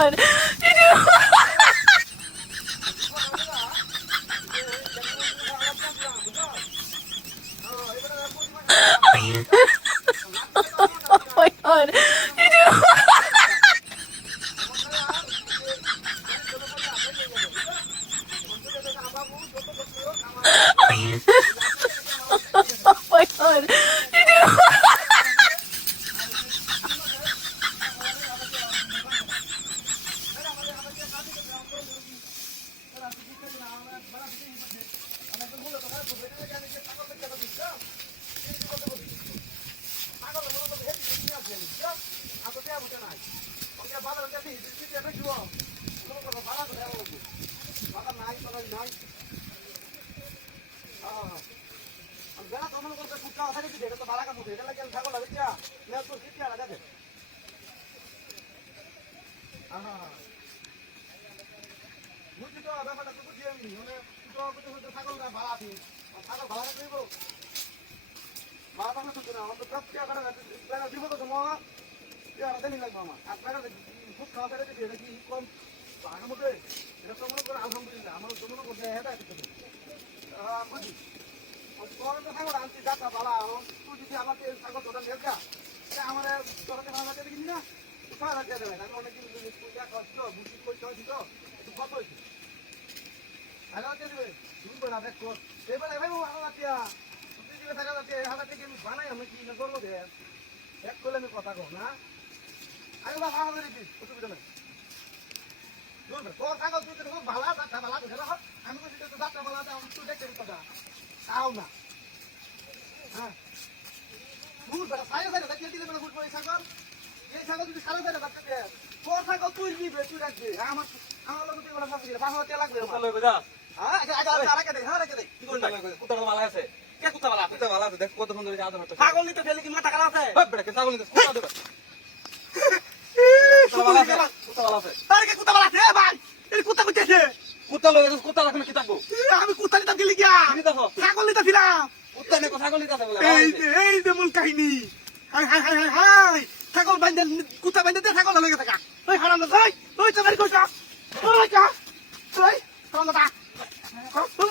god! Oh my god! Oh my god! কথা কো না আরে বাবা আমাদের কি অসুবিধা নাই তোর কাগজ তুই তো ভালো কথা ভালো কথা আমি কইছি তো যাত্রা ভালো আছে তুই দেখতে কথা আও না হ্যাঁ তুই বড় সাইজ সাইজ দেখতে দিলে মানে ফুট পয়সা কর এই ছাগল যদি সারা সারা দেখতে দে তোর ছাগল তুই দিবে তুই রাখবি আমার লোক তুই বড় সব দিলে 5000 লাগবে চল লই যা হ্যাঁ আগে রাখে দে হ্যাঁ রাখে দে কি করব কুত্তা ভালো আছে কে কুত্তা ভালো আছে দেখ কত সুন্দর আদর হচ্ছে ছাগল নিতে ফেলে কি মাথা খারাপ আছে ওই বেটা কে ছাগল নিতে কুত্তা দেবে কুত্তা ভালো আছে আরে কে কুত্তা ভালো আছে ভাই এই কুত্তা কইতেছে কুত্তা লই কুত্তা রাখলে কি থাকবো আমি কুত্তা নিতে গেলি কি ছাগল নিতে ছিলাম কুত্তা নে ছাগল নিতে আছে বলে এই যে মূল কাহিনী হাই হাই হাই হাই ছাগল বাইন্দে কুত্তা বাইন্দে ছাগল লাগে থাকা ওই হারাম না ভাই ওই তো গাড়ি কইছা ওই কা ওই হারাম না তা ওই